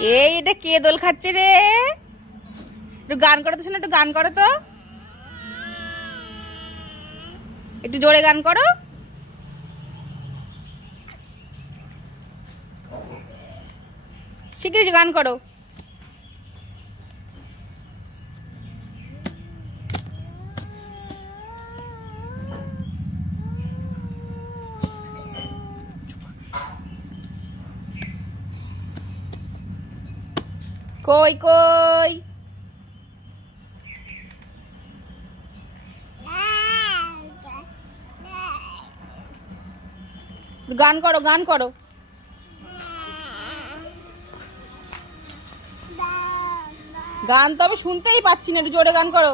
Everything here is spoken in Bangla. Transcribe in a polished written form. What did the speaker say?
এই এটা কে দোল খাচ্ছে রে? একটু গান করো তো, শোনো, একটু গান করো তো, একটু জোরে গান করো। শিগগিরই গান করো। কই কই গান করো, গান করো। গান তো আমি শুনতেই পাচ্ছি না, একটু জোরে গান করো।